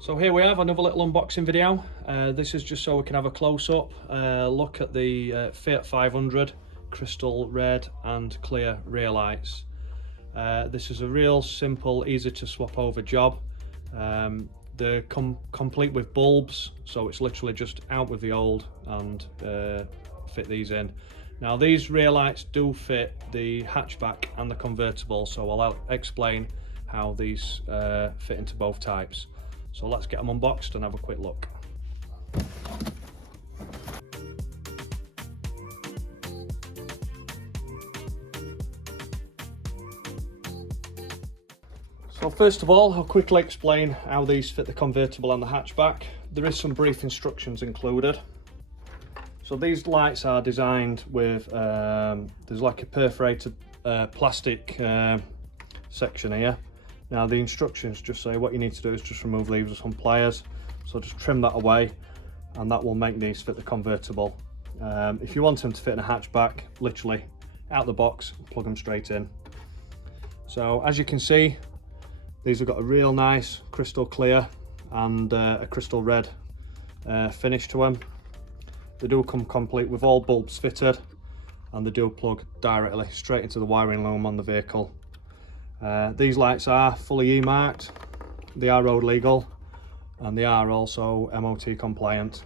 So here we have another little unboxing video. This is just so we can have a close-up look at the Fiat 500 crystal red and clear rear lights. This is a real simple, easy to swap over job. They're complete with bulbs, so it's literally just out with the old and fit these in. Now these rear lights do fit the hatchback and the convertible, so I'll explain how these fit into both types. So let's get them unboxed and have a quick look. So first of all, I'll quickly explain how these fit the convertible and the hatchback. There is some brief instructions included. So these lights are designed with, there's like a perforated plastic section here. Now the instructions just say what you need to do is just remove leaves with some pliers. So just trim that away and that will make these fit the convertible. If you want them to fit in a hatchback, literally out the box, plug them straight in. So as you can see, these have got a real nice crystal clear and a crystal red finish to them. They do come complete with all bulbs fitted and they do plug directly straight into the wiring loom on the vehicle. These lights are fully E-marked, they are road legal and they are also MOT compliant.